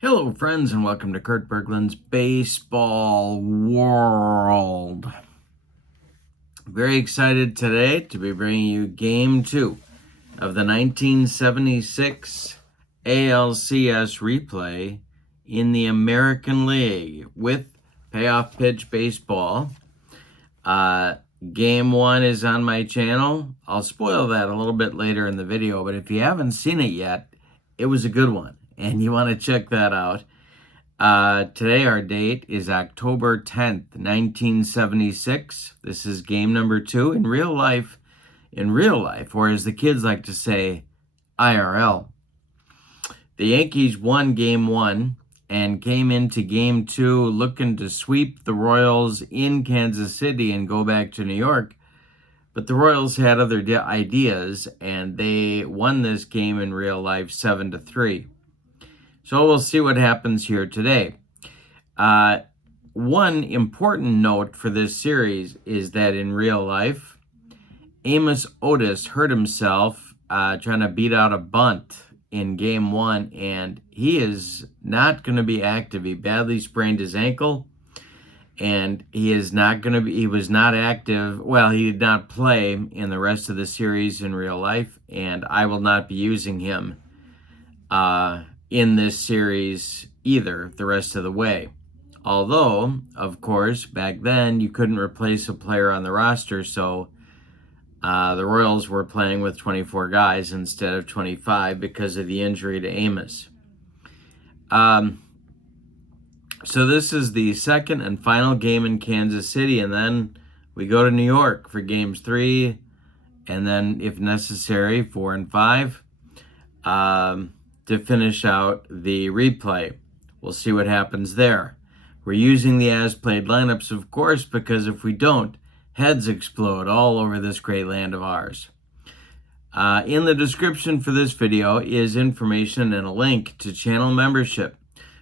Hello, friends, and welcome to Kurt Berglund's Baseball World. Very excited today to be bringing you Game 2 of the 1976 ALCS replay in the American League with Payoff Pitch Baseball. Game 1 is on my channel. I'll spoil that a little bit later in the video, but if you haven't seen it yet, it was a good one, and you want to check that out. Today our date is October 10th, 1976. This is game number 2 in real life, or as the kids like to say, IRL. The Yankees won game 1 and came into game 2 looking to sweep the Royals in Kansas City and go back to New York. But the Royals had other ideas, and they won this game in real life 7-3. So we'll see what happens here today. One important note for this series is that in real life, Amos Otis hurt himself trying to beat out a bunt in game 1, and he is not going to be active. He badly sprained his ankle, and he was not active. Well, he did not play in the rest of the series in real life, and I will not be using him in this series either the rest of the way. Although, of course, back then you couldn't replace a player on the roster, so the Royals were playing with 24 guys instead of 25 because of the injury to Amos. So this is the second and final game in Kansas City, and then we go to New York for games 3, and then, if necessary, 4 and 5, to finish out the replay. We'll see what happens there. We're using the as-played lineups, of course, because if we don't, heads explode all over this great land of ours. In the description for this video is information and a link to channel membership.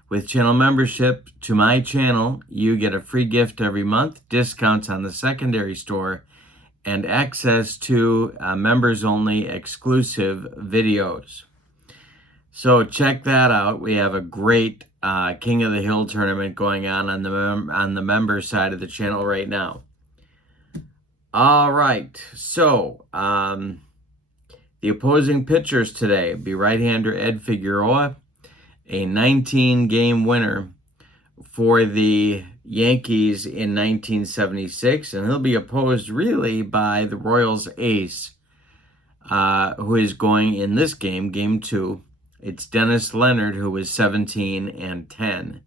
With channel membership to my channel, you get a free gift every month, discounts on the secondary store, and access to members-only exclusive videos. So check that out. We have a great King of the Hill tournament going on the member side of the channel right now. All right, so the opposing pitchers today be right-hander Ed Figueroa, a 19-game winner for the Yankees in 1976, and he'll be opposed really by the Royals ace, who is going in this game, game 2. It's Dennis Leonard, who was 17-10.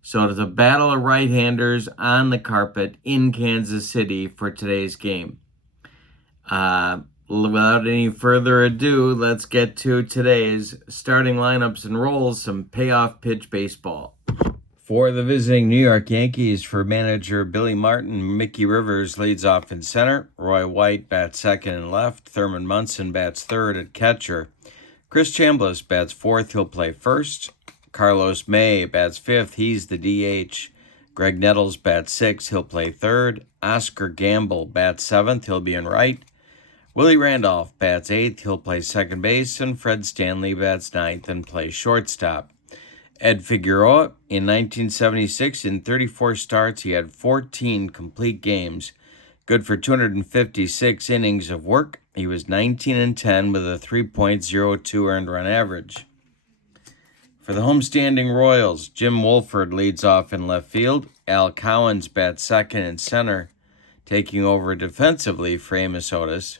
So it's a battle of right-handers on the carpet in Kansas City for today's game. Without any further ado, let's get to today's starting lineups and roles, some payoff pitch baseball. For the visiting New York Yankees, for manager Billy Martin, Mickey Rivers leads off in center. Roy White bats second and left. Thurman Munson bats third at catcher. Chris Chambliss bats fourth. He'll play first. Carlos May bats fifth. He's the DH. Greg Nettles bats sixth. He'll play third. Oscar Gamble bats seventh. He'll be in right. Willie Randolph bats eighth. He'll play second base. And Fred Stanley bats ninth and plays shortstop. Ed Figueroa, in 1976, in 34 starts, he had 14 complete games. Good for 256 innings of work. He was 19-10 with a 3.02 earned run average. For the homestanding Royals, Jim Wolford leads off in left field. Al Cowens bats second and center, taking over defensively for Amos Otis.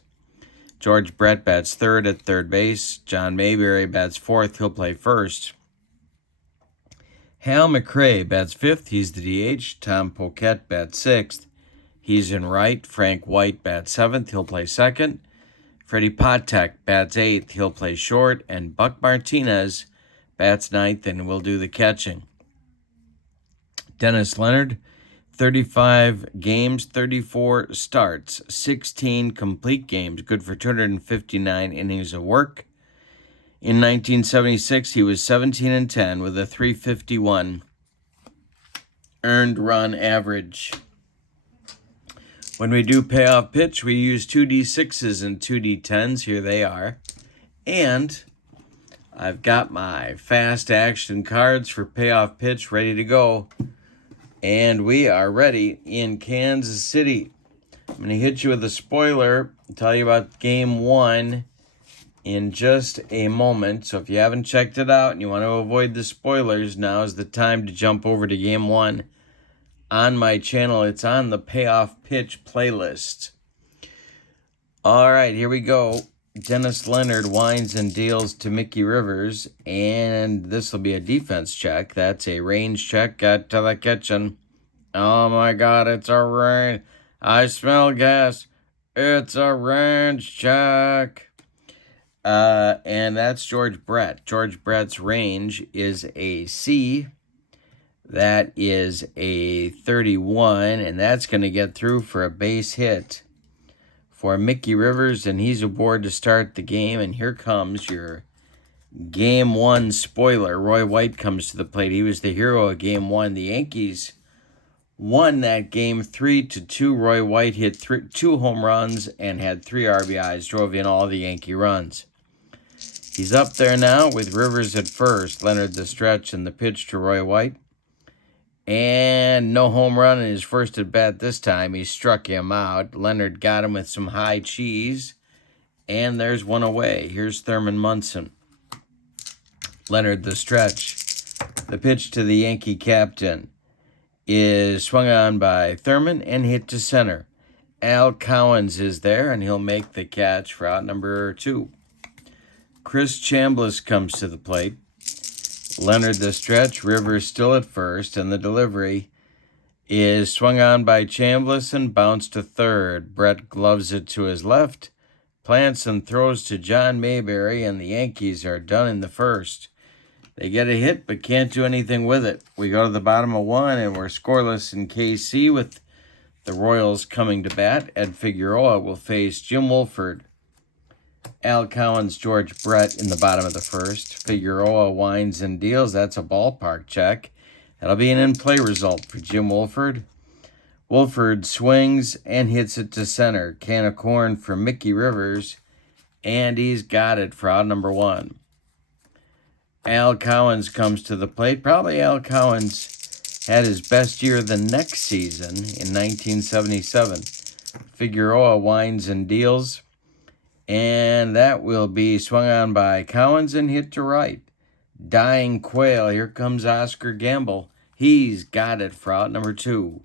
George Brett bats third at third base. John Mayberry bats fourth. He'll play first. Hal McRae bats fifth. He's the DH. Tom Poquette bats sixth. He's in right. Frank White bats seventh. He'll play second. Freddie Patek bats eighth. He'll play short. And Buck Martinez bats ninth and will do the catching. Dennis Leonard, 35 games, 34 starts, 16 complete games, good for 259 innings of work. In 1976, he was 17-10 with a 351 earned run average. When we do payoff pitch, we use 2D6s and 2D10s. Here they are. And I've got my fast action cards for payoff pitch ready to go. And we are ready in Kansas City. I'm going to hit you with a spoiler and tell you about game 1 in just a moment. So if you haven't checked it out and you want to avoid the spoilers, now is the time to jump over to game 1 on my channel. It's on the payoff pitch playlist. All right, here we go. Dennis Leonard winds and deals to Mickey Rivers, and this will be a defense check. That's a range check. Got to the kitchen. Oh my God, it's a range. I smell gas. It's a range check. And that's George Brett. George Brett's range is a C. That is a 31, and that's going to get through for a base hit for Mickey Rivers, and he's aboard to start the game. And here comes your game 1 spoiler. Roy White comes to the plate. He was the hero of game 1. The Yankees won that game 3-2. Roy White hit 2 home runs and had 3 RBIs, drove in all the Yankee runs. He's up there now with Rivers at first. Leonard the stretch and the pitch to Roy White. And no home run in his first at bat this time. He struck him out. Leonard got him with some high cheese. And there's one away. Here's Thurman Munson. Leonard the stretch. The pitch to the Yankee captain is swung on by Thurman and hit to center. Al Cowens is there, and he'll make the catch for out number 2. Chris Chambliss comes to the plate. Leonard the stretch, Rivers still at first, and the delivery is swung on by Chambliss and bounced to third. Brett gloves it to his left, plants and throws to John Mayberry, and the Yankees are done in the first. They get a hit but can't do anything with it. We go to the bottom of 1, and we're scoreless in KC with the Royals coming to bat. Ed Figueroa will face Jim Wolford. Al Cowens, George Brett in the bottom of the first. Figueroa winds and deals. That's a ballpark check. That'll be an in-play result for Jim Wolford. Wolford swings and hits it to center. Can of corn for Mickey Rivers, and he's got it for out number 1. Al Cowens comes to the plate. Probably Al Cowens had his best year the next season in 1977. Figueroa winds and deals. And that will be swung on by Cowens and hit to right. Dying Quail. Here comes Oscar Gamble. He's got it for out number 2.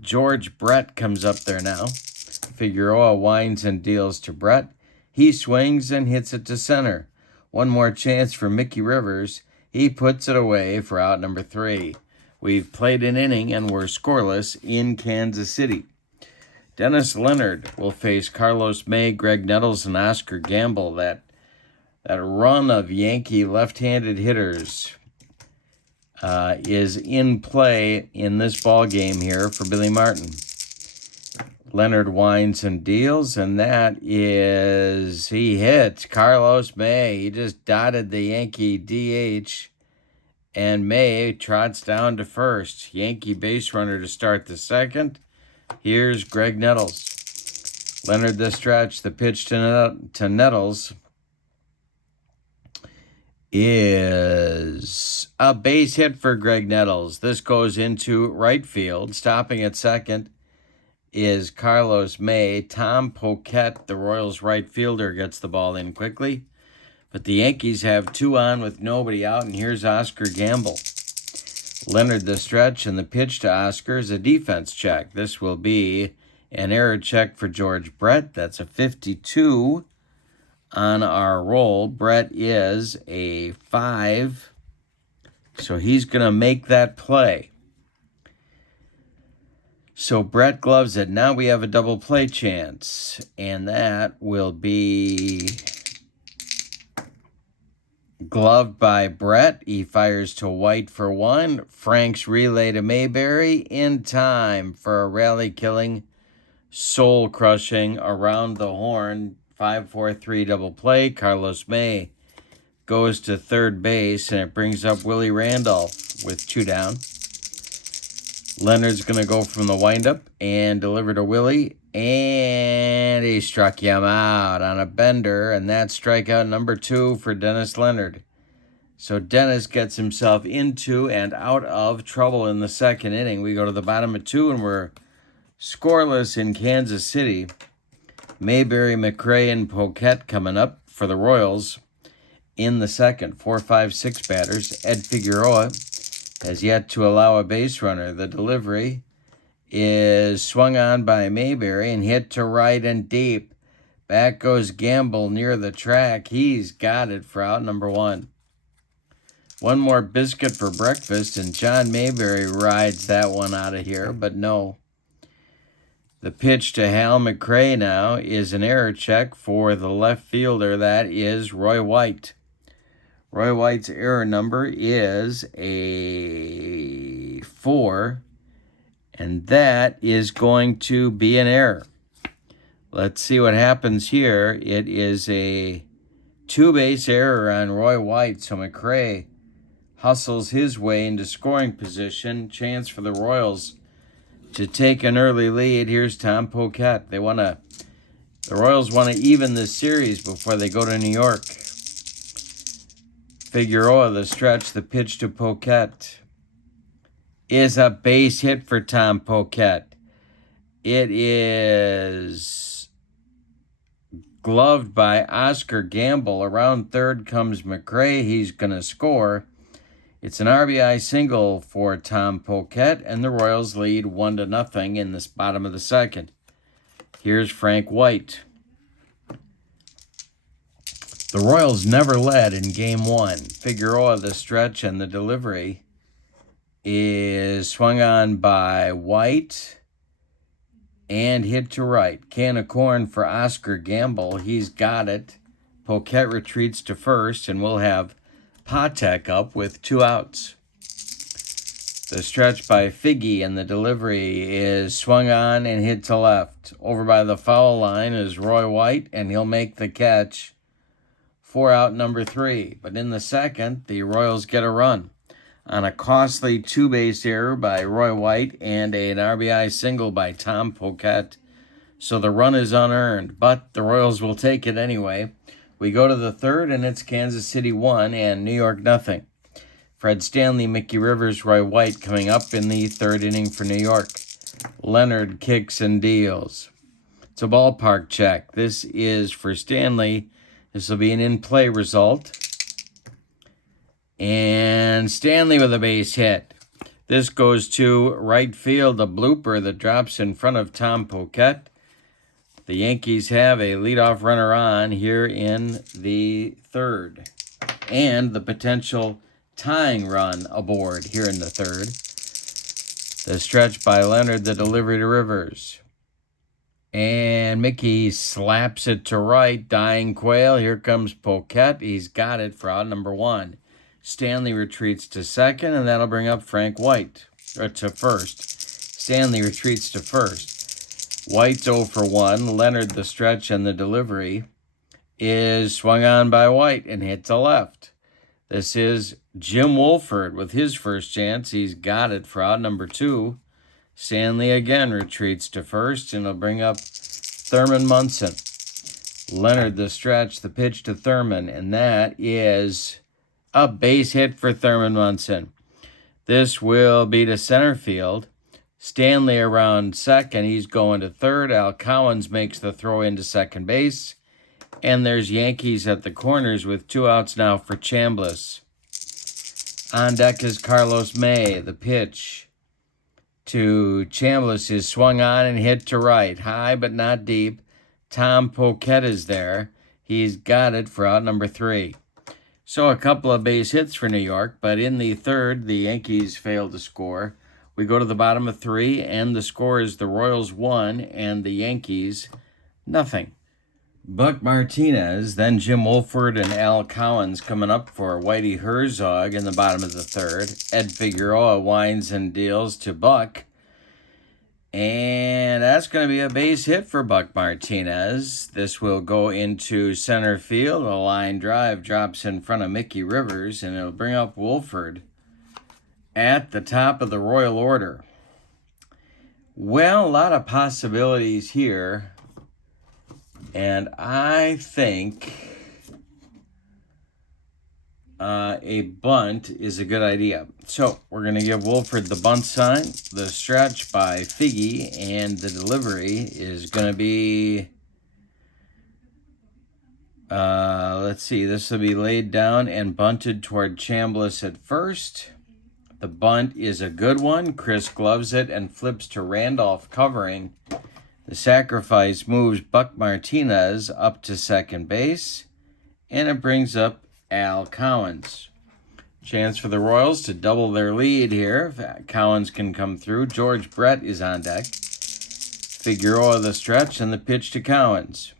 George Brett comes up there now. Figueroa winds and deals to Brett. He swings and hits it to center. One more chance for Mickey Rivers. He puts it away for out number 3. We've played an inning and we're scoreless in Kansas City. Dennis Leonard will face Carlos May, Greg Nettles, and Oscar Gamble. That run of Yankee left-handed hitters is in play in this ball game here for Billy Martin. Leonard winds and deals, and he hit Carlos May. He just dotted the Yankee DH, and May trots down to first. Yankee base runner to start the second. Here's Greg Nettles. Leonard the stretch. The pitch to Nettles is a base hit for Greg Nettles. This goes into right field. Stopping at second is Carlos May. Tom Poquette, the Royals right fielder, gets the ball in quickly. But the Yankees have 2 on with nobody out, and here's Oscar Gamble. Leonard the stretch, and the pitch to Oscar is a defense check. This will be an error check for George Brett. That's a 52 on our roll. Brett is a 5, so he's going to make that play. So Brett gloves it. Now we have a double play chance, and that will be gloved by Brett. He fires to White for 1. Frank's relay to Mayberry in time for a rally-killing, soul-crushing, around the horn 5-4-3 double play. Carlos May goes to third base, and it brings up Willie Randolph with 2 down. Leonard's going to go from the windup and deliver to Willie. And he struck him out on a bender. And that's strikeout number 2 for Dennis Leonard. So Dennis gets himself into and out of trouble in the second inning. We go to the bottom of 2 and we're scoreless in Kansas City. Mayberry, McRae, and Poquette coming up for the Royals in the second. 4, 5, 6 batters. Ed Figueroa has yet to allow a base runner. The delivery is swung on by Mayberry and hit to right and deep. Back goes Gamble near the track. He's got it for out number 1. One more biscuit for breakfast, and John Mayberry rides that one out of here, but no. The pitch to Hal McRae now is an error check for the left fielder. That is Roy White. Roy White's error number is a 4, and that is going to be an error. Let's see what happens here. It is a 2-base error on Roy White, so McRae hustles his way into scoring position. Chance for the Royals to take an early lead. Here's Tom Poquette. The Royals want to even this series before they go to New York. Figueroa, the stretch, the pitch to Poquette is a base hit for Tom Poquette. It is gloved by Oscar Gamble. Around third comes McRae. He's going to score. It's an RBI single for Tom Poquette, and the Royals lead 1-0 in this bottom of the second. Here's Frank White. The Royals never led in Game 1. Figueroa, the stretch, and the delivery is swung on by White and hit to right. Can of corn for Oscar Gamble. He's got it. Poquette retreats to first, and we'll have Patek up with 2 outs. The stretch by Figgy, and the delivery is swung on and hit to left. Over by the foul line is Roy White, and he'll make the catch for out number 3. But in the second, the Royals get a run on a costly 2-base error by Roy White and an RBI single by Tom Poquette. So the run is unearned, but the Royals will take it anyway. We go to the third, and it's Kansas City 1 and New York 0. Fred Stanley, Mickey Rivers, Roy White coming up in the third inning for New York. Leonard kicks and deals. It's a ballpark check. This is for Stanley. This will be an in-play result. And Stanley with a base hit. This goes to right field, a blooper that drops in front of Tom Poquette. The Yankees have a leadoff runner on here in the third, and the potential tying run aboard here in the third. The stretch by Leonard, the delivery to Rivers. And Mickey slaps it to right, dying quail. Here comes Poquette. He's got it for out number 1. Stanley retreats to second, and that'll bring up Frank White to first. Stanley retreats to first. White's 0 for 1. Leonard, the stretch, and the delivery is swung on by White and hit to left. This is Jim Wolford with his first chance. He's got it for out number 2. Stanley again retreats to first, and he'll bring up Thurman Munson. Leonard, the stretch, the pitch to Thurman, and that is a base hit for Thurman Munson. This will be to center field. Stanley around second. He's going to third. Al Collins makes the throw into second base. And there's Yankees at the corners with 2 outs now for Chambliss. On deck is Carlos May. The pitch to Chambliss is swung on and hit to right. High but not deep. Tom Poquette is there. He's got it for out number 3. So a couple of base hits for New York, but in the third, the Yankees failed to score. We go to the bottom of 3, and the score is the Royals 1 and the Yankees 0. Buck Martinez, then Jim Wolford and Al Collins coming up for Whitey Herzog in the bottom of the third. Ed Figueroa winds and deals to Buck. And that's going to be a base hit for Buck Martinez. This will go into center field. A line drive drops in front of Mickey Rivers, and it'll bring up Wolford at the top of the Royal order. Well, a lot of possibilities here. And I think a bunt is a good idea. So we're going to give Wolford the bunt sign, the stretch by Figgy, and the delivery is going to be, let's see, this will be laid down and bunted toward Chambliss at first. The bunt is a good one. Chris gloves it and flips to Randolph covering. The sacrifice moves Buck Martinez up to second base, and it brings up Al Cowens. Chance for the Royals to double their lead here. If Cowens can come through. George Brett is on deck. Figueroa the stretch, and the pitch to Cowens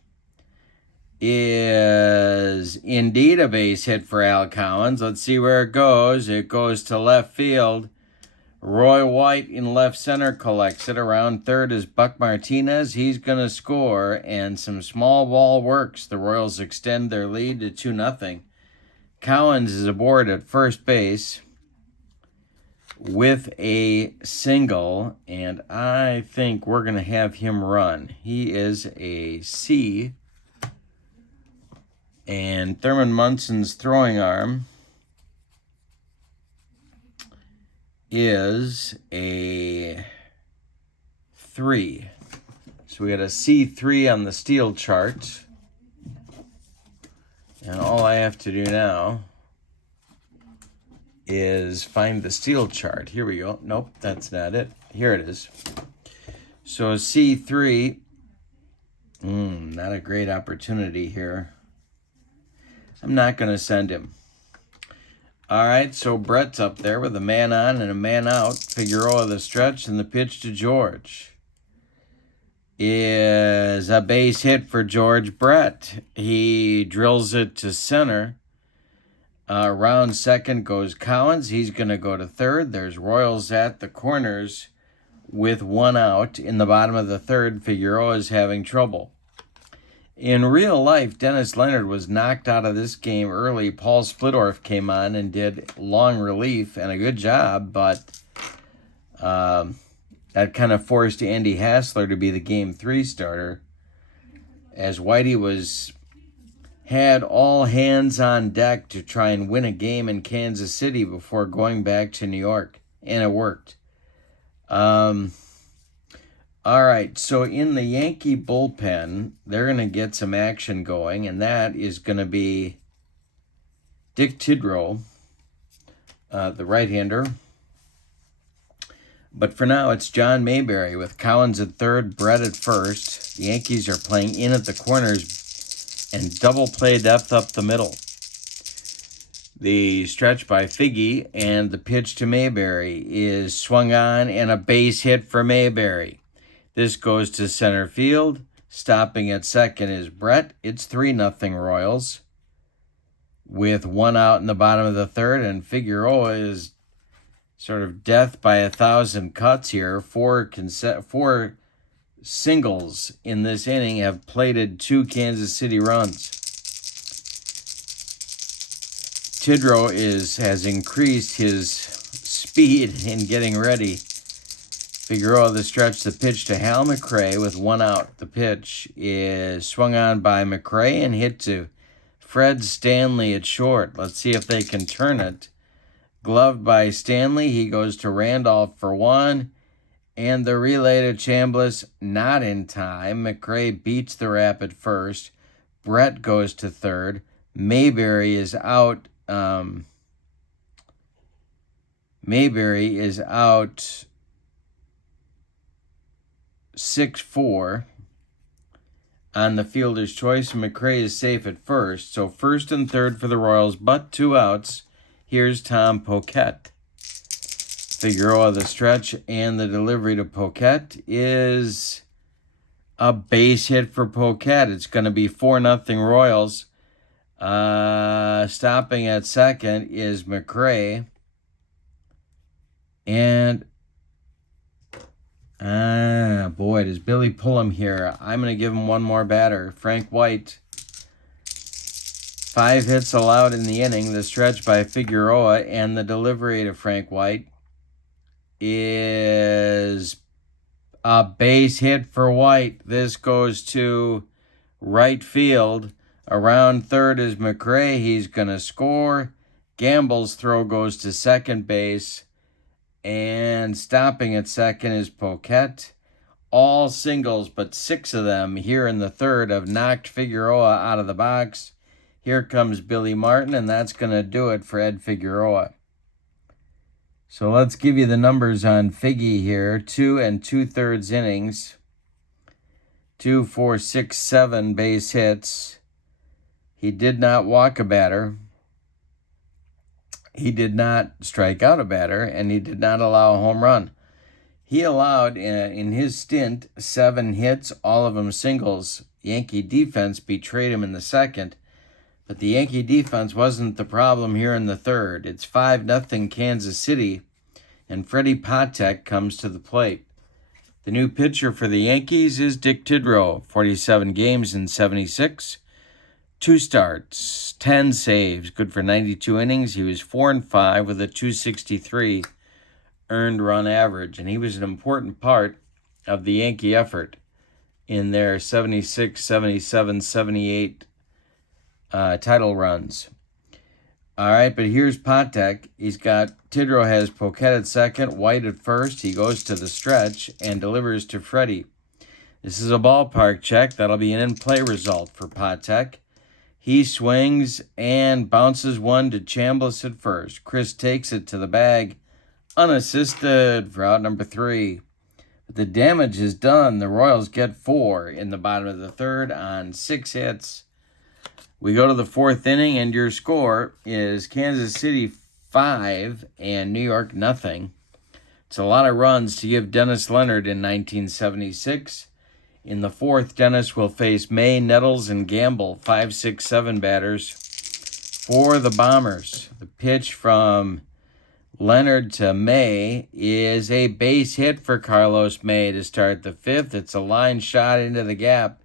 is indeed a base hit for Al Cowens. Let's see where it goes. It goes to left field. Roy White in left center collects it. Around third is Buck Martinez. He's going to score, and some small ball works. The Royals extend their lead to 2-0. Cowens is aboard at first base with a single, and I think we're going to have him run. He is a C, and Thurman Munson's throwing arm is a 3. So we got a C3 on the steel chart. And all I have to do now is find the steel chart. Here we go. Nope, that's not it. Here it is. So C3, not a great opportunity here. I'm not going to send him. All right, so Brett's up there with a man on and a man out. Figueroa the stretch, and the pitch to George is a base hit for George Brett. He drills it to center. Round second goes Cowens. He's going to go to third. There's Royals at the corners with one out. In the bottom of the third, Figueroa is having trouble. In real life, Dennis Leonard was knocked out of this game early. Paul Splittorff came on and did long relief and a good job, but that kind of forced Andy Hassler to be the Game 3 starter, as Whitey had all hands on deck to try and win a game in Kansas City before going back to New York, and it worked. All right, so in the Yankee bullpen, they're going to get some action going, and that is going to be Dick Tidrow, the right-hander. But for now, it's John Mayberry with Cowens at third, Brett at first. The Yankees are playing in at the corners and double play depth up the middle. The stretch by Figgy and the pitch to Mayberry is swung on, and a base hit for Mayberry. This goes to center field. Stopping at second is Brett. It's 3-0 Royals with one out in the bottom of the third, and Figueroa is sort of death by 1,000 cuts here. Four singles in this inning have plated 2 Kansas City runs. Tidrow has increased his speed in getting ready. Figueroa the stretch, the pitch to Hal McRae with one out. The pitch is swung on by McRae and hit to Fred Stanley at short. Let's see if they can turn it. Gloved by Stanley, he goes to Randolph for one, and the relay to Chambliss not in time. McRae beats the rap at first. Brett goes to third. Mayberry is out. Mayberry is out 6-4 on the fielder's choice. McRae is safe at first. So first and third for the Royals, but 2 outs. Here's Tom Poquette. Figueroa the stretch, and the delivery to Poquette is a base hit for Poquette. It's going to be 4-0 Royals. Stopping at second is McRae. And boy, does Billy pull him here. I'm going to give him one more batter. Frank White. 5 hits allowed in the inning. The stretch by Figueroa, and the delivery to Frank White is A base hit for White. This goes to right field. Around third is McRae. He's going to score. Gamble's throw goes to second base. And stopping at second is Poquette. All singles, but 6 of them here in the third have knocked Figueroa out of the box. Here comes Billy Martin, and that's going to do it for Ed Figueroa. So let's give you the numbers on Figgy here. 2 2/3 innings. 2, 4, 6, 7 base hits. He did not walk a batter. He did not strike out a batter, and he did not allow a home run. He allowed, in his stint, 7 hits, all of them singles. Yankee defense betrayed him in the second, but the Yankee defense wasn't the problem here in the third. It's 5-0 Kansas City, and Freddie Patek comes to the plate. The new pitcher for the Yankees is Dick Tidrow, 47 games in 76, 2 starts, 10 saves, good for 92 innings. He was 4-5 with a .263 earned run average, and he was an important part of the Yankee effort in their 76, 77, 78 title runs. All right, but here's Patek. He's got Tidrow has Poquette at second, White at first. He goes to the stretch and delivers to Freddie. This is a ballpark check. That'll be an in-play result for Patek. He swings and bounces one to Chambliss at first. Chris takes it to the bag, unassisted for out number 3. But the damage is done. The Royals get 4 in the bottom of the third on 6 hits. We go to the 4th inning, and your score is Kansas City 5 and New York 0. It's a lot of runs to give Dennis Leonard in 1976. In the 4th, Dennis will face May, Nettles, and Gamble, 5, 6, 7 batters for the Bombers. The pitch from Leonard to May is a base hit for Carlos May to start the 5th. It's a line shot into the gap.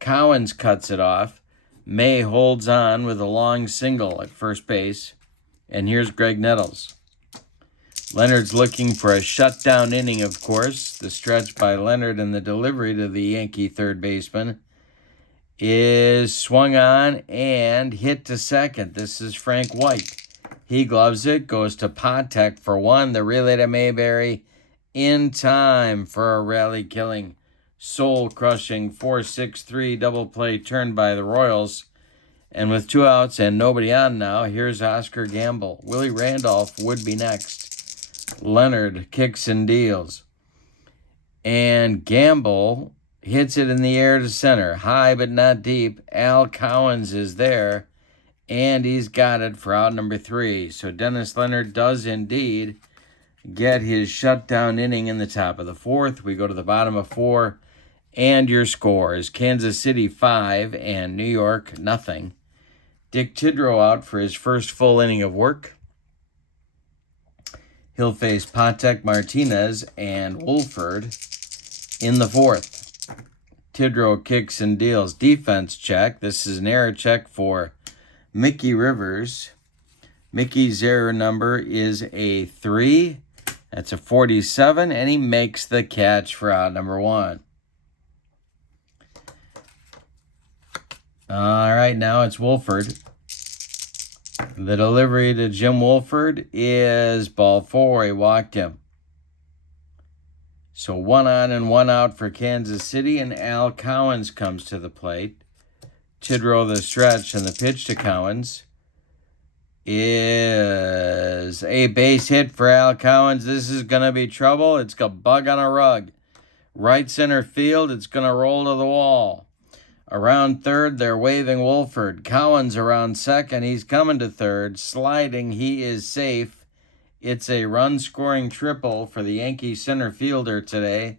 Cowens cuts it off. May holds on with a long single at first base. And here's Greg Nettles. Leonard's looking for a shutdown inning, of course. The stretch by Leonard and the delivery to the Yankee third baseman is swung on and hit to second. This is Frank White. He gloves it, goes to Patek for 1. The relay to Mayberry in time for a rally-killing, soul-crushing 4-6-3 double play turned by the Royals. And with 2 outs and nobody on now, here's Oscar Gamble. Willie Randolph would be next. Leonard kicks and deals. And Gamble hits it in the air to center. High but not deep. Al Cowens is there. And he's got it for out number 3. So Dennis Leonard does indeed get his shutdown inning in the top of the 4th. We go to the bottom of 4. And your score is Kansas City 5 and New York 0. Dick Tidrow out for his first full inning of work. He'll face Patek, Martinez, and Wolford in the 4th. Tidrow kicks and deals. Defense check. This is an error check for Mickey Rivers. Mickey's error number is a 3. That's a 47, and he makes the catch for out number 1. All right, now it's Wolford. The delivery to Jim Wolford is ball 4. He walked him. So 1 on and 1 out for Kansas City, and Al Cowens comes to the plate. Tidrow the stretch, and the pitch to Cowens is a base hit for Al Cowens. This is going to be trouble. It's a bug on a rug. Right center field, it's going to roll to the wall. Around third, they're waving Wolford. Cowens around second. He's coming to third. Sliding, he is safe. It's a run-scoring triple for the Yankee center fielder today.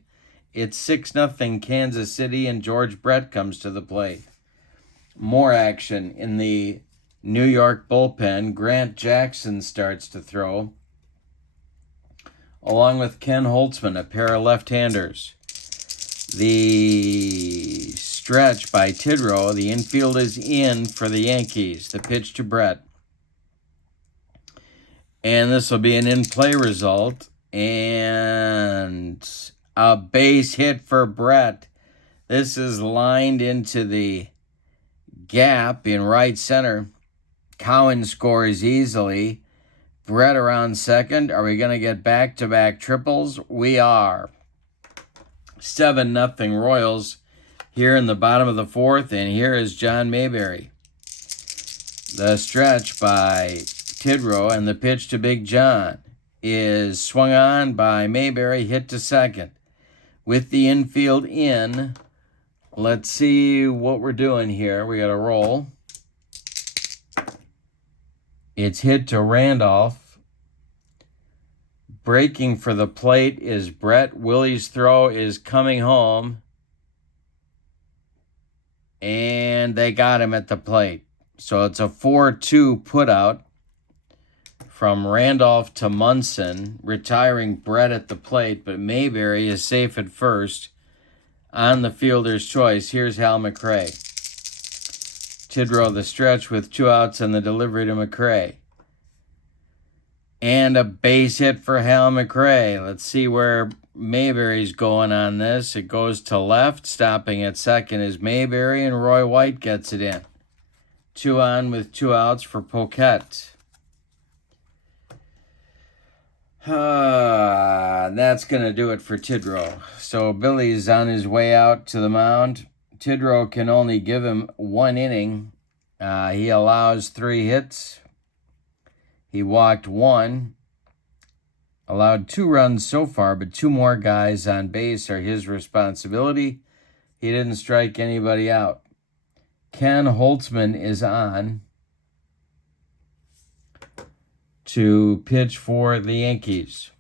It's 6-0 Kansas City, and George Brett comes to the plate. More action in the New York bullpen. Grant Jackson starts to throw, along with Ken Holtzman, a pair of left-handers. The stretch by Tidrow. The infield is in for the Yankees. The pitch to Brett. And this will be an in-play result. And A base hit for Brett. This is lined into the gap in right center. Cowan scores easily. Brett around second. Are we going to get back-to-back triples? We are. 7-0 Royals here in the bottom of the fourth, and here is John Mayberry. The stretch by Tidrow, and the pitch to Big John is swung on by Mayberry, hit to second. With the infield in, let's see what we're doing here. We got a roll. It's hit to Randolph. Breaking for the plate is Brett. Willie's throw is coming home. And they got him at the plate. So it's a 4-2 putout from Randolph to Munson, retiring Brett at the plate, but Mayberry is safe at first on the fielder's choice. Here's Hal McRae. Tidrow the stretch with 2 outs and the delivery to McRae. And a base hit for Hal McRae. Let's see where Mayberry's going on this. It goes to left. Stopping at second is Mayberry, and Roy White gets it in. 2 on with 2 outs for Poquette. That's going to do it for Tidrow. So Billy's on his way out to the mound. Tidrow can only give him 1 inning. He allows 3 hits. He walked 1. Allowed 2 runs so far, but 2 more guys on base are his responsibility. He didn't strike anybody out. Ken Holtzman is on to pitch for the Yankees.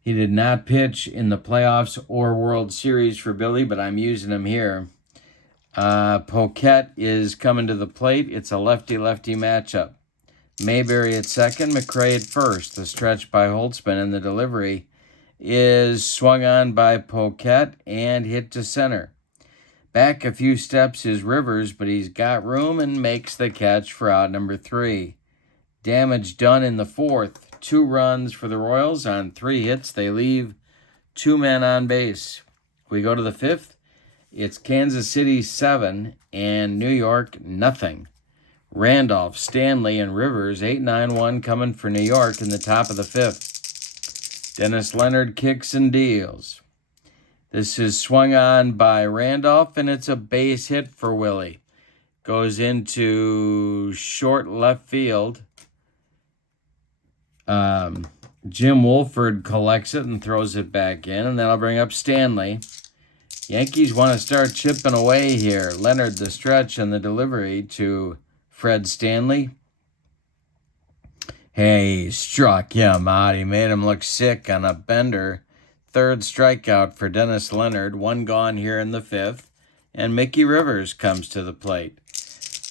He did not pitch in the playoffs or World Series for Billy, but I'm using him here. Poquette is coming to the plate. It's a lefty-lefty matchup. Mayberry at second, McRae at first. The stretch by Holtzman, and the delivery is swung on by Poquette and hit to center. Back a few steps is Rivers, but he's got room and makes the catch for out number 3. Damage done in the fourth. 2 runs for the Royals on 3 hits. They leave 2 men on base. We go to the 5th. It's Kansas City 7 and New York nothing. Randolph, Stanley, and Rivers 8-9-1 coming for New York in the top of the 5th. Dennis Leonard kicks and deals. This is swung on by Randolph, and it's a base hit for Willie. Goes into short left field. Jim Wolford collects it and throws it back in, and that'll bring up Stanley. Yankees want to start chipping away here. Leonard the stretch and the delivery to Fred Stanley. Hey, struck him out. He made him look sick on a bender. 3rd strikeout for Dennis Leonard. 1 gone here in the 5th. And Mickey Rivers comes to the plate.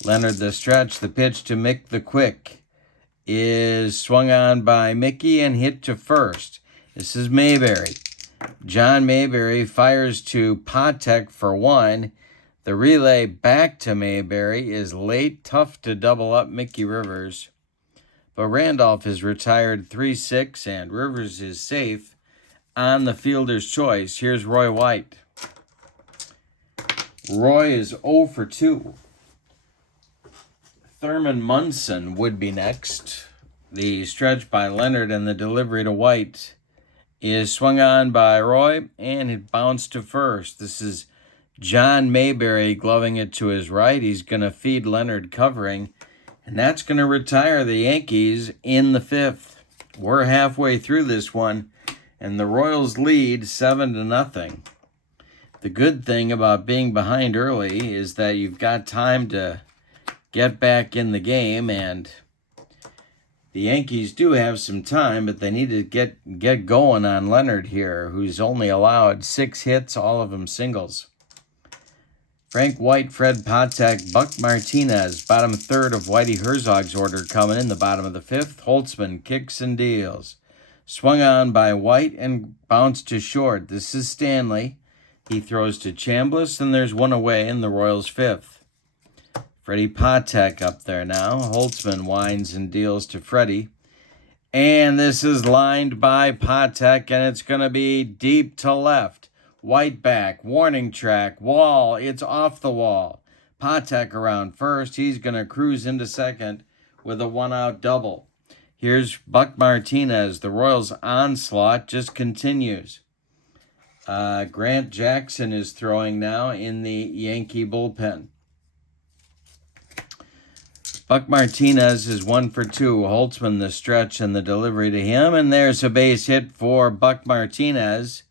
Leonard the stretch. The pitch to Mick the Quick is swung on by Mickey and hit to first. This is Mayberry. John Mayberry fires to Patek for 1. The relay back to Mayberry is late. Tough to double up Mickey Rivers. But Randolph is retired 3-6, and Rivers is safe on the fielder's choice. Here's Roy White. Roy is 0 for 2. Thurman Munson would be next. The stretch by Leonard and the delivery to White is swung on by Roy, and it bounced to first. This is John Mayberry gloving it to his right. He's going to feed Leonard covering, and that's going to retire the Yankees in the 5th. We're halfway through this one, and the Royals lead 7-0. The good thing about being behind early is that you've got time to get back in the game, and the Yankees do have some time, but they need to get going on Leonard here, who's only allowed 6 hits, all of them singles. Frank White, Fred Patek, Buck Martinez, bottom 3rd of Whitey Herzog's order coming in the bottom of the 5th. Holtzman kicks and deals. Swung on by White and bounced to short. This is Stanley. He throws to Chambliss, and there's 1 away in the Royals' 5th. Freddie Patek up there now. Holtzman winds and deals to Freddie. And this is lined by Patek, and it's going to be deep to left. White back, warning track, wall. It's off the wall. Patek around first. He's going to cruise into second with a one-out double. Here's Buck Martinez. The Royals' onslaught just continues. Grant Jackson is throwing now in the Yankee bullpen. Buck Martinez is 1 for 2. Holtzman the stretch and the delivery to him. And there's a base hit for Buck Martinez.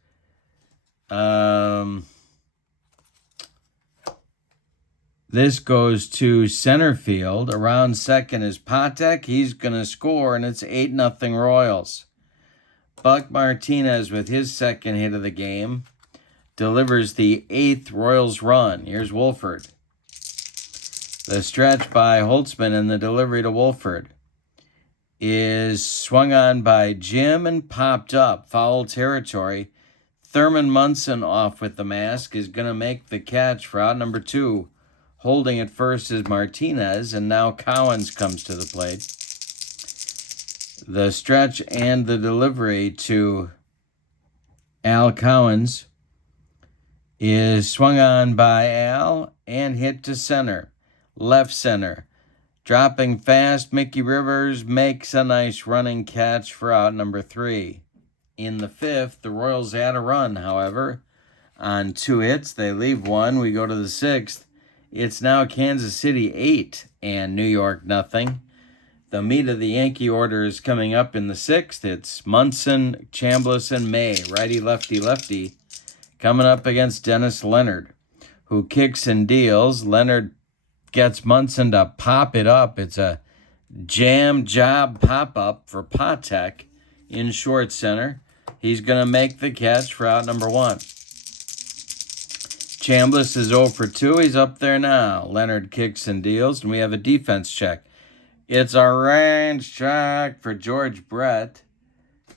This goes to center field. Around second is Patek. He's going to score, and it's 8-0 Royals. Buck Martinez, with his second hit of the game, delivers the 8th Royals run. Here's Wolford. The stretch by Holtzman and the delivery to Wolford is swung on by Jim and popped up. Foul territory. Thurman Munson off with the mask is going to make the catch for out number 2. Holding at first is Martinez, and now Cowens comes to the plate. The stretch and the delivery to Al Cowens is swung on by Al and hit to center. Left center. Dropping fast, Mickey Rivers makes a nice running catch for out number 3. In the 5th, the Royals add a run, however. On 2 hits, they leave 1. We go to the 6th. It's now Kansas City 8 and New York nothing. The meat of the Yankee order is coming up in the 6th. It's Munson, Chambliss, and May, righty, lefty, lefty, coming up against Dennis Leonard, who kicks and deals. Leonard gets Munson to pop it up. It's a jam job pop-up for Patek in short center. He's going to make the catch for out number 1. Chambliss is 0 for 2. He's up there now. Leonard kicks and deals, and we have a defense check. It's a range check for George Brett.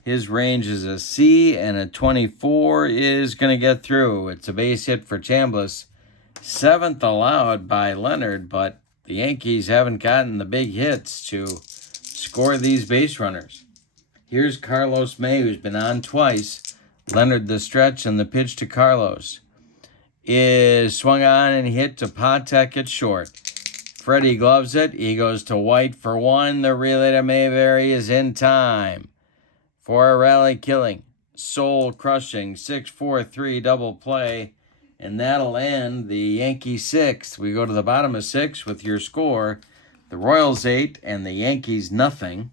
His range is a C, and a 24 is going to get through. It's a base hit for Chambliss. 7th allowed by Leonard, but the Yankees haven't gotten the big hits to score these base runners. Here's Carlos May, who's been on twice. Leonard the stretch, and the pitch to Carlos is swung on and hit to Patek at short. Freddie gloves it. He goes to White for 1. The relay to Mayberry is in time for a rally killing, soul crushing 6-4-3 double play, and that'll end the Yankee 6th. We go to the bottom of 6 with your score: the Royals 8 and the Yankees nothing.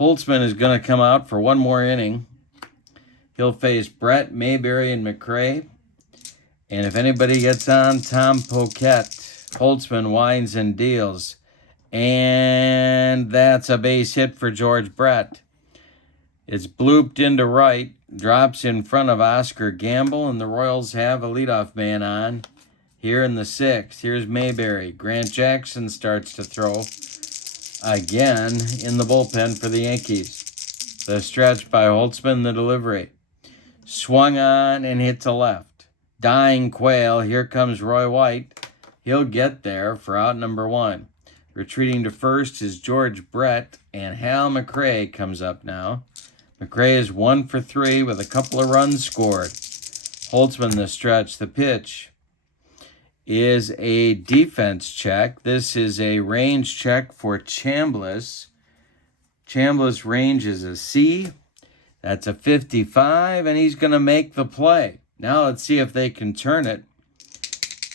Holtzman is going to come out for one more inning. He'll face Brett, Mayberry, and McRae. And if anybody gets on, Tom Poquette. Holtzman winds and deals. And that's a base hit for George Brett. It's blooped into right, drops in front of Oscar Gamble, and the Royals have a leadoff man on here in the 6th. Here's Mayberry. Grant Jackson starts to throw again in the bullpen for the Yankees. The stretch by Holtzman, the delivery. Swung on and hit to left. Dying Quail. Here comes Roy White. He'll get there for out number 1. Retreating to first is George Brett, and Hal McRae comes up now. McRae is 1 for 3 with a couple of runs scored. Holtzman the stretch. The pitch is a defense check. This is a range check for Chambliss. Chambliss' range is a C. That's a 55, and he's going to make the play. Now let's see if they can turn it.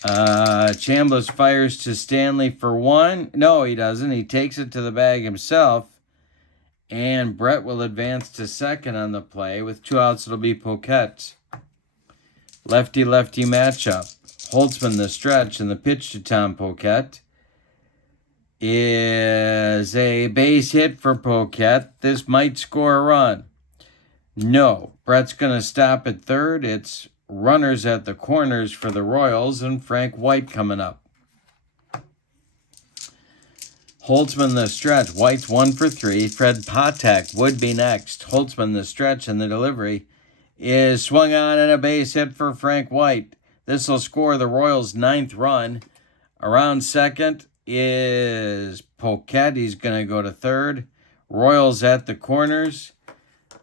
Chambliss fires to Stanley for 1. No, he doesn't. He takes it to the bag himself. And Brett will advance to second on the play. With 2 outs, it'll be Poquette. Lefty-lefty matchup. Holtzman the stretch, and the pitch to Tom Poquette is a base hit for Poquette. This might score a run. No. Brett's going to stop at third. It's runners at the corners for the Royals, and Frank White coming up. Holtzman the stretch. White's 1 for 3. Fred Patek would be next. Holtzman the stretch, and the delivery is swung on, and a base hit for Frank White. This will score the Royals' 9th run. Around second is Poquette. He's going to go to third. Royals at the corners.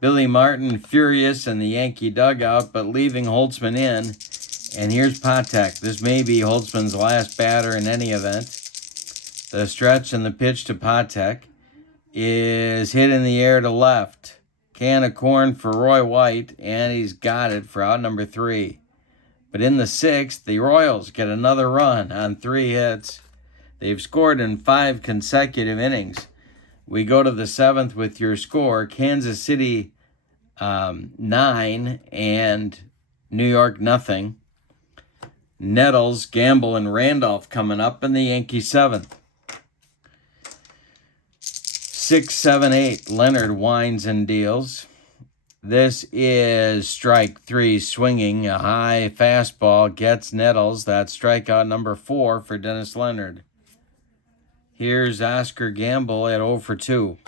Billy Martin furious in the Yankee dugout, but leaving Holtzman in. And here's Patek. This may be Holtzman's last batter in any event. The stretch and the pitch to Patek is hit in the air to left. Can of corn for Roy White, and he's got it for out number 3. But in the 6th, the Royals get another run on 3 hits. They've scored in 5 consecutive innings. We go to the 7th with your score. Kansas City 9 and New York nothing. Nettles, Gamble, and Randolph coming up in the Yankee 7th. 6, 7, 8. Leonard winds and deals. This is strike 3 swinging. A high fastball gets Nettles. That's strikeout number 4 for Dennis Leonard. Here's Oscar Gamble at 0 for 2.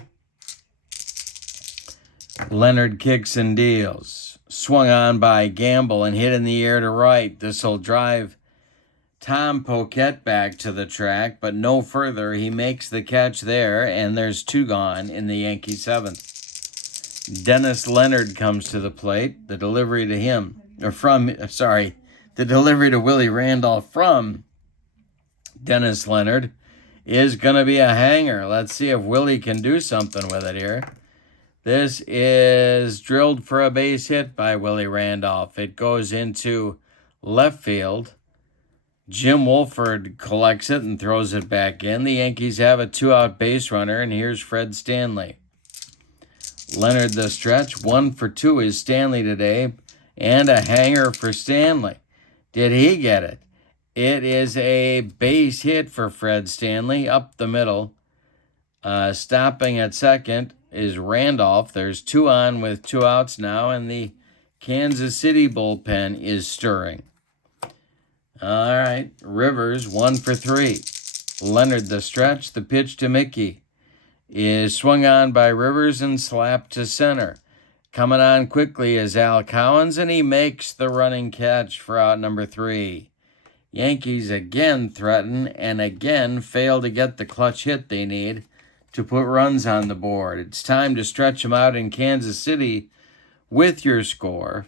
Leonard kicks and deals. Swung on by Gamble and hit in the air to right. This will drive Tom Poquette back to the track, but no further. He makes the catch there, and there's 2 gone in the Yankee 7th. Dennis Leonard comes to the plate. The delivery to him, the delivery to Willie Randolph from Dennis Leonard is going to be a hanger. Let's see if Willie can do something with it here. This is drilled for a base hit by Willie Randolph. It goes into left field. Jim Wolford collects it and throws it back in. The Yankees have a 2-out base runner, and here's Fred Stanley. Leonard the stretch. 1 for 2 is Stanley today, and a hanger for Stanley. Did he get it? It is a base hit for Fred Stanley up the middle. Stopping at second is Randolph. There's 2 on with 2 outs now, and the Kansas City bullpen is stirring. All right, Rivers 1 for 3. Leonard the stretch. The pitch to Mickey is swung on by Rivers and slapped to center. Coming on quickly is Al Cowens, and he makes the running catch for out number 3. Yankees again threaten and again fail to get the clutch hit they need to put runs on the board. It's time to stretch them out in Kansas City with your score.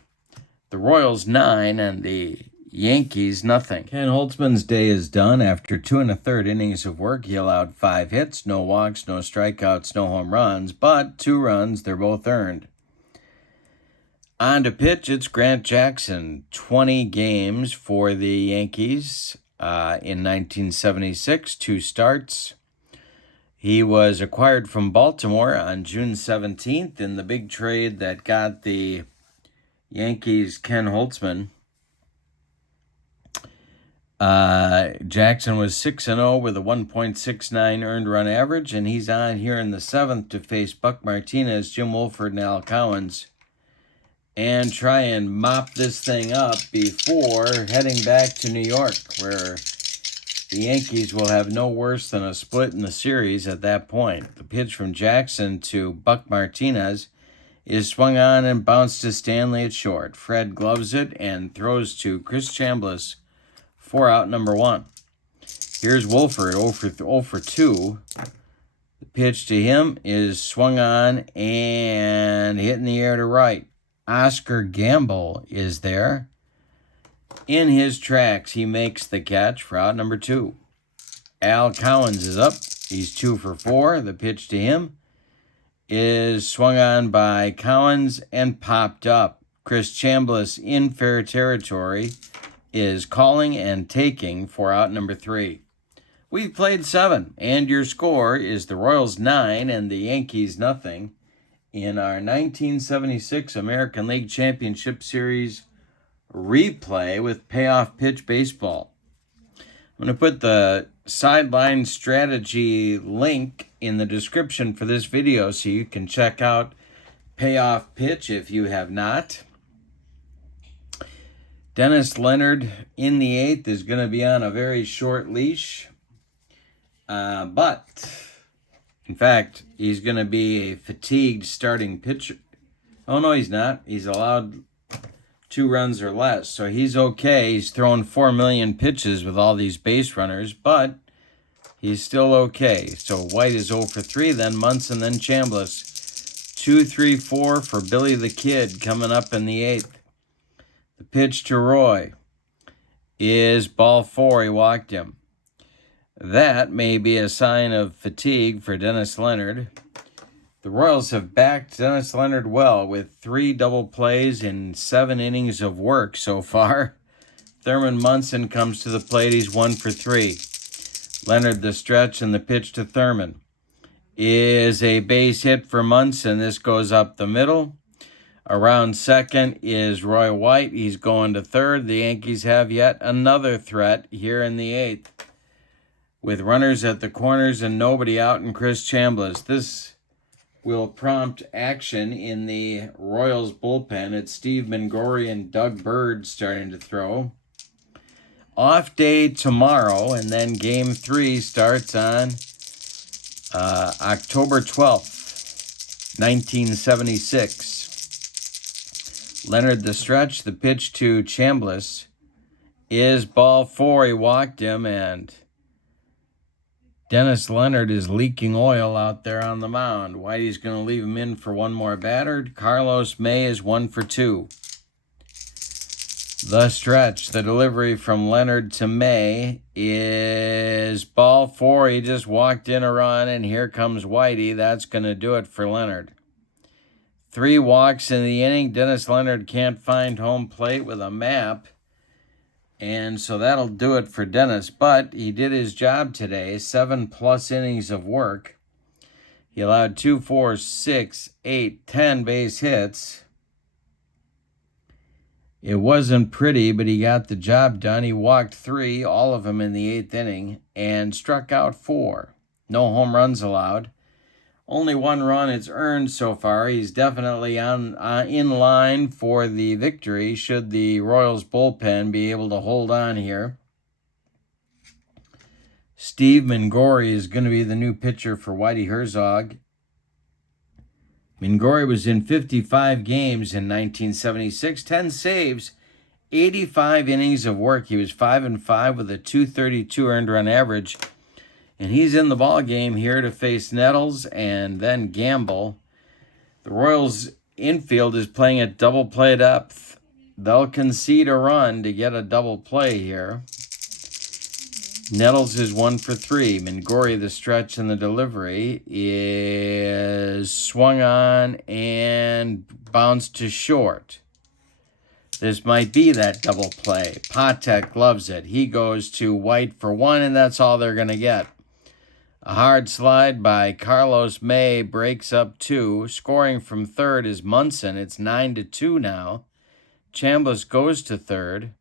The Royals 9 and the Yankees nothing. Ken Holtzman's day is done. After 2 1/3 innings of work, he allowed 5 hits, no walks, no strikeouts, no home runs, but 2 runs, they're both earned. On to pitch, it's Grant Jackson. 20 games for the Yankees in 1976, 2 starts. He was acquired from Baltimore on June 17th in the big trade that got the Yankees Ken Holtzman. Jackson was 6-0 with a 1.69 earned run average, and he's on here in the 7th to face Buck Martinez, Jim Wolford, and Al Cowens, and try and mop this thing up before heading back to New York, where the Yankees will have no worse than a split in the series at that point. The pitch from Jackson to Buck Martinez is swung on and bounced to Stanley at short. Fred gloves it and throws to Chris Chambliss for out number 1. Here's Wolford, 0 for 2. The pitch to him is swung on and hit in the air to right. Oscar Gamble is there. In his tracks, he makes the catch for out number 2. Al Cowens is up. He's 2 for 4. The pitch to him is swung on by Cowens and popped up. Chris Chambliss in fair territory is calling and taking for out number 3. We've played 7, and your score is the Royals 9 and the Yankees nothing in our 1976 American League Championship Series replay with Payoff Pitch Baseball. I'm going to put the sideline strategy link in the description for this video so you can check out Payoff Pitch if you have not. Dennis Leonard in the 8th is going to be on a very short leash. But, in fact, he's going to be a fatigued starting pitcher. Oh, no, he's not. He's allowed 2 runs or less, so he's okay. He's thrown 4 million pitches with all these base runners, but He's still okay. So White is 0 for 3, then Munson, then Chambliss. 2, 3, 4 for Billy the Kid coming up in the 8th. The pitch to Roy is ball 4. He walked him. That may be a sign of fatigue for Dennis Leonard. The Royals have backed Dennis Leonard well with 3 double plays in 7 innings of work so far. Thurman Munson comes to the plate. He's 1 for 3. Leonard the stretch, and the pitch to Thurman is a base hit for Munson. This goes up the middle. Around second is Roy White. He's going to third. The Yankees have yet another threat here in the 8th. With runners at the corners and nobody out, and Chris Chambliss. This will prompt action in the Royals bullpen. It's Steve Mingori and Doug Bird starting to throw. Off day tomorrow, and then Game 3 starts on October 12th, 1976. Leonard the stretch, the pitch to Chambliss is ball 4. He walked him, and Dennis Leonard is leaking oil out there on the mound. Whitey's going to leave him in for one more batter. Carlos May is 1 for 2. The stretch, the delivery from Leonard to May is ball 4. He just walked in a run, and here comes Whitey. That's going to do it for Leonard. 3 walks in the inning. Dennis Leonard can't find home plate with a map. And so that'll do it for Dennis. But he did his job today. 7+ innings of work. He allowed 2, 4, 6, 8, 10 base hits. It wasn't pretty, but he got the job done. He walked 3, all of them in the 8th inning, and struck out 4. No home runs allowed. Only 1 run it's earned so far. He's definitely in line for the victory should the Royals bullpen be able to hold on here. Steve Mingori is going to be the new pitcher for Whitey Herzog. Mingori was in 55 games in 1976, 10 saves, 85 innings of work. He was 5-5 with a .232 earned run average. And he's in the ball game here to face Nettles and then Gamble. The Royals infield is playing at double play depth. They'll concede a run to get a double play here. Nettles is 1 for 3. Mingori, the stretch and the delivery, is swung on and bounced to short. This might be that double play. Patek loves it. He goes to White for 1, and that's all they're going to get. A hard slide by Carlos May breaks up 2. Scoring from third is Munson. It's 9-2 now. Chambliss goes to third.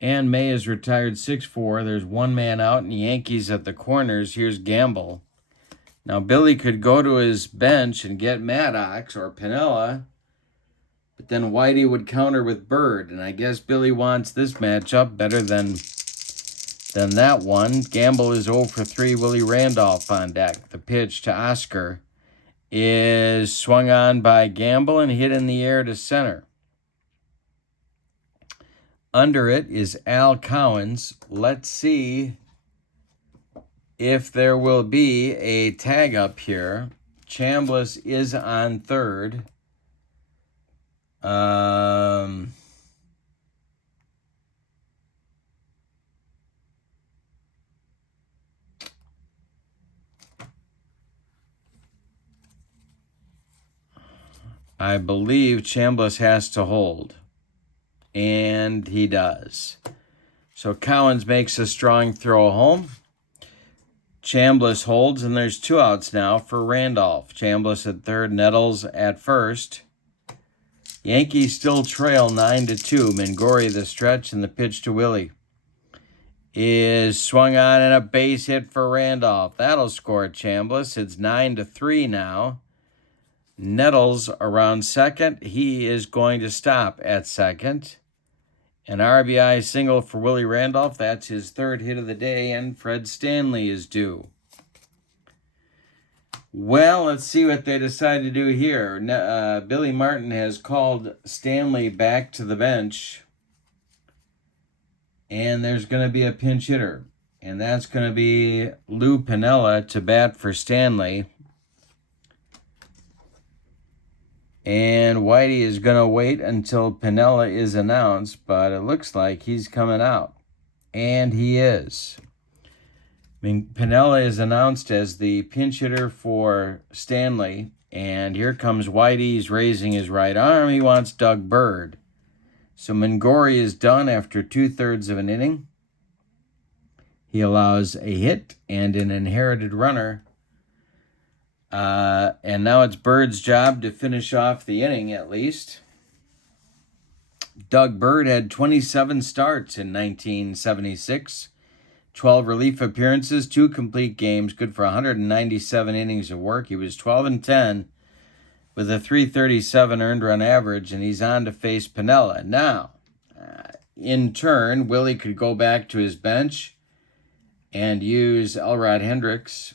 And May is retired 6-4. There's 1 man out, and the Yankees at the corners. Here's Gamble. Now, Billy could go to his bench and get Maddox or Piniella, but then Whitey would counter with Bird, and I guess Billy wants this matchup better than that one. Gamble is 0 for 3. Willie Randolph on deck. The pitch to Oscar is swung on by Gamble and hit in the air to center. Under it is Al Cowens. Let's see if there will be a tag up here. Chambliss is on third. I believe Chambliss has to hold. And he does. So Cowens makes a strong throw home. Chambliss holds, and there's 2 outs now for Randolph. Chambliss at third, Nettles at first. Yankees still trail 9-2. Mingori, the stretch, and the pitch to Willie is swung on, and a base hit for Randolph. That'll score Chambliss. It's 9-3 now. Nettles around second. He is going to stop at second. An RBI single for Willie Randolph. That's his 3rd hit of the day, and Fred Stanley is due. Well, let's see what they decide to do here. Billy Martin has called Stanley back to the bench, and there's going to be a pinch hitter. And that's going to be Lou Piniella to bat for Stanley. And Whitey is going to wait until Piniella is announced, but it looks like he's coming out. And he is. Piniella is announced as the pinch hitter for Stanley. And here comes Whitey. He's raising his right arm. He wants Doug Bird. So Mingori is done after 2/3 of an inning. He allows a hit and an inherited runner. And now it's Bird's job to finish off the inning at least. Doug Bird had 27 starts in 1976, 12 relief appearances, 2 complete games, good for 197 innings of work. He was 12-10 with a .337 earned run average, and he's on to face Piniella. Now, in turn, Willie could go back to his bench and use Elrod Hendricks,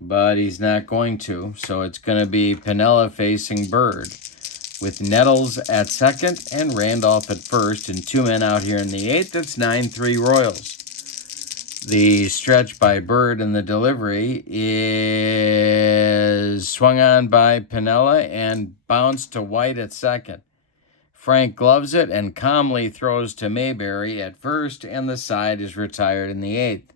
but he's not going to. So it's going to be Piniella facing Bird with Nettles at second and Randolph at first, and 2 men out here in the 8th. That's 9-3 Royals. The stretch by Bird and the delivery is swung on by Piniella and bounced to White at second. Frank gloves it and calmly throws to Mayberry at first, and the side is retired in the 8th.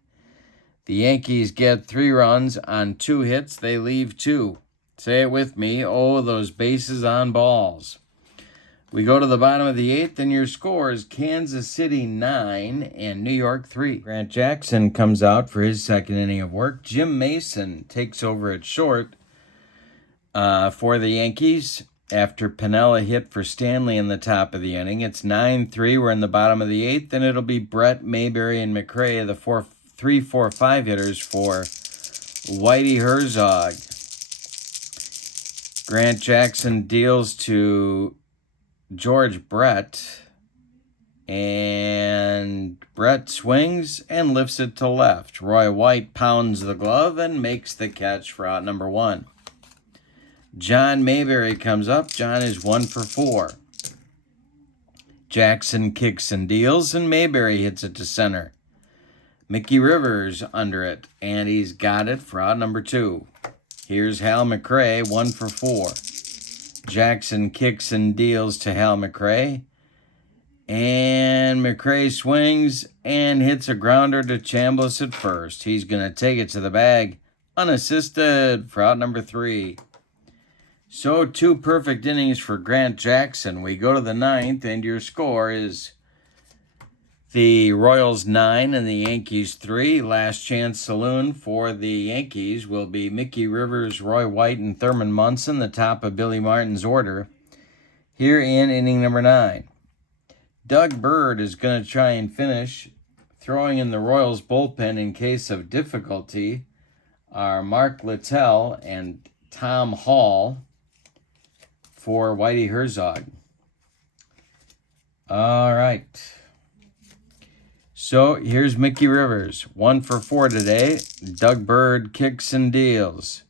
The Yankees get 3 runs on 2 hits. They leave 2. Say it with me. Oh, those bases on balls. We go to the bottom of the 8th, and your score is Kansas City 9 and New York 3. Grant Jackson comes out for his second inning of work. Jim Mason takes over at short for the Yankees after Piniella hit for Stanley in the top of the inning. It's 9-3. We're in the bottom of the 8th, and it'll be Brett, Mayberry, and McRae, the 3, 4, 5 hitters for Whitey Herzog. Grant Jackson deals to George Brett, and Brett swings and lifts it to left. Roy White pounds the glove and makes the catch for out number 1. John Mayberry comes up. John is 1 for 4. Jackson kicks and deals, and Mayberry hits it to center. Mickey Rivers under it, and he's got it for out number 2. Here's Hal McRae, 1 for 4. Jackson kicks and deals to Hal McRae, and McRae swings and hits a grounder to Chambliss at first. He's going to take it to the bag unassisted for out number 3. So 2 perfect innings for Grant Jackson. We go to the 9th, and your score is the Royals 9 and the Yankees 3. Last chance saloon for the Yankees will be Mickey Rivers, Roy White, and Thurman Munson, the top of Billy Martin's order, here in inning number 9. Doug Bird is going to try and finish. Throwing in the Royals bullpen in case of difficulty are Mark Littell and Tom Hall for Whitey Herzog. All right. So here's Mickey Rivers, 1 for 4 today. Doug Bird kicks and deals.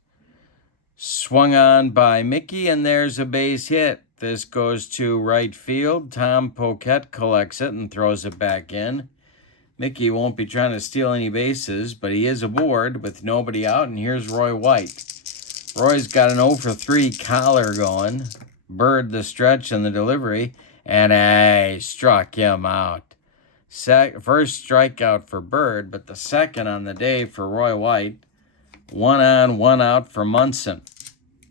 Swung on by Mickey, and there's a base hit. This goes to right field. Tom Poquette collects it and throws it back in. Mickey won't be trying to steal any bases, but he is aboard with nobody out, and here's Roy White. Roy's got an 0 for 3 collar going. Bird the stretch and the delivery, and I struck him out. First strikeout for Bird, but the second on the day for Roy White. 1 on, 1 out for Munson.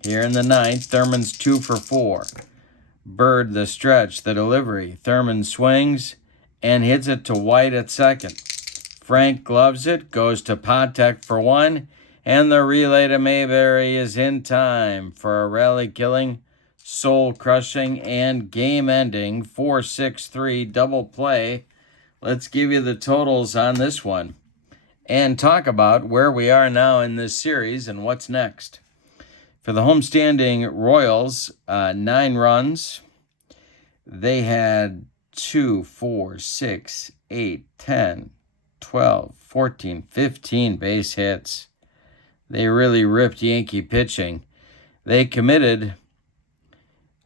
Here in the 9th, Thurman's 2 for 4. Bird the stretch, the delivery. Thurman swings and hits it to White at second. Frank gloves it, goes to Patek for 1, and the relay to Mayberry is in time for a rally-killing, soul-crushing, and game-ending 4-6-3 double play. Let's give you the totals on this one and talk about where we are now in this series and what's next. For the homestanding Royals, 9 runs. They had 2, 4, 6, 8, 10, 12, 14, 15 base hits. They really ripped Yankee pitching. They committed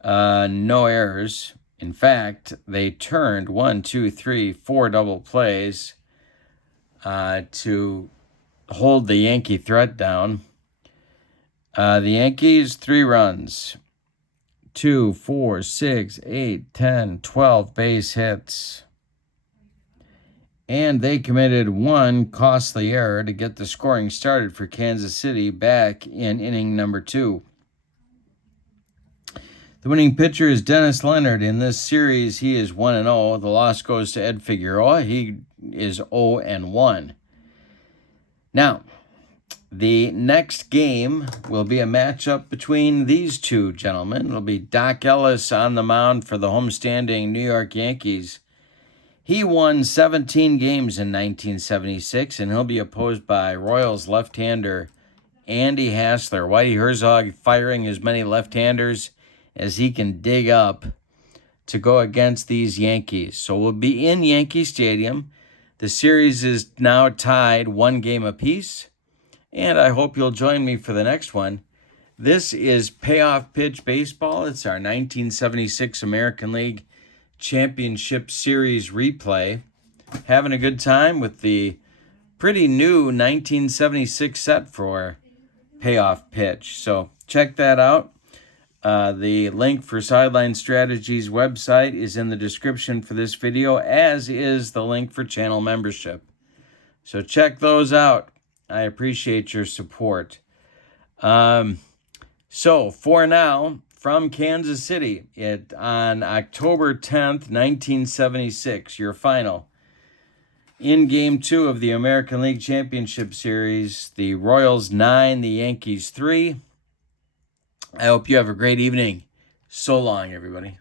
no errors. In fact, they turned 1, 2, 3, 4 double plays. to hold the Yankee threat down. The Yankees, 3 runs. 2, 4, 6, 8, 10, 12 base hits. And they committed 1 costly error to get the scoring started for Kansas City back in inning number 2. The winning pitcher is Dennis Leonard. In this series, he is 1-0. The loss goes to Ed Figueroa. He is 0-1. Now, the next game will be a matchup between these two gentlemen. It'll be Doc Ellis on the mound for the homestanding New York Yankees. He won 17 games in 1976, and he'll be opposed by Royals left-hander Andy Hassler. Whitey Herzog firing as many left-handers as he can dig up to go against these Yankees. So we'll be in Yankee Stadium. The series is now tied 1 game apiece. And I hope you'll join me for the next one. This is Payoff Pitch Baseball. It's our 1976 American League Championship Series replay. Having a good time with the pretty new 1976 set for Payoff Pitch. So check that out. The link for Sideline Strategies website is in the description for this video, as is the link for channel membership. So check those out. I appreciate your support. So for now, from Kansas City, on October 10th, 1976, your final. In Game 2 of the American League Championship Series, the Royals 9, the Yankees 3. I hope you have a great evening. So long, everybody.